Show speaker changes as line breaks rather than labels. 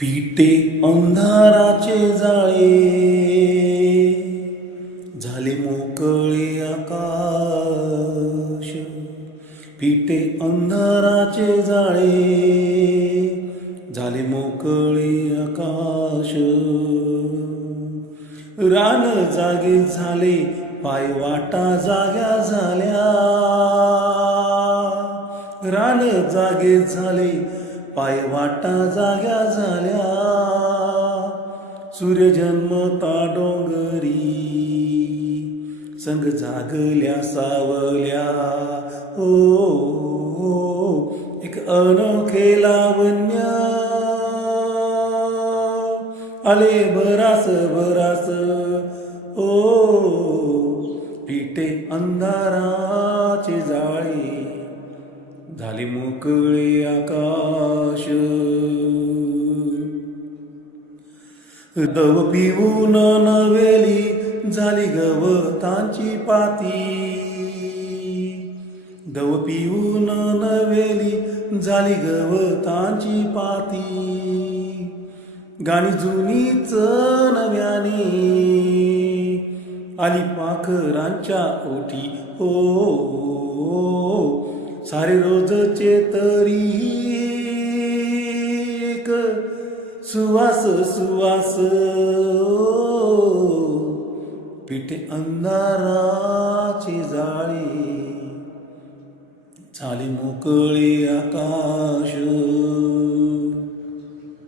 पिटे अंधाराचे जाळे. झाले मोकळे आकाश. पिटे अंधाराचे जाळे. झाले मोकळे आकाश. रान जागे झाले पाय वाटा जाग्या झाल्या. रान जागे झाले पायवाटा जाग्या झाल्या. सूर्य जन्मता डोंगरी. संग जागल्या सावल्या. ओ एक अनोखे लावण्य. आले बरास बरास. ओ पिटे अंधाराचे जाळे. झाले मोकळे आकाश. दव पिऊन नवेली झाली गवतांची पाती. दव पिऊन नवेली झाली गवतांची पाती. गाणी जुनीच नव्याने आली पाखरांच्या ओठी हो. हो, हो. सारे रोजचे तरी एक सुवास सुवास पिठे अंधाराची जाळी झाली मोकळी आकाश.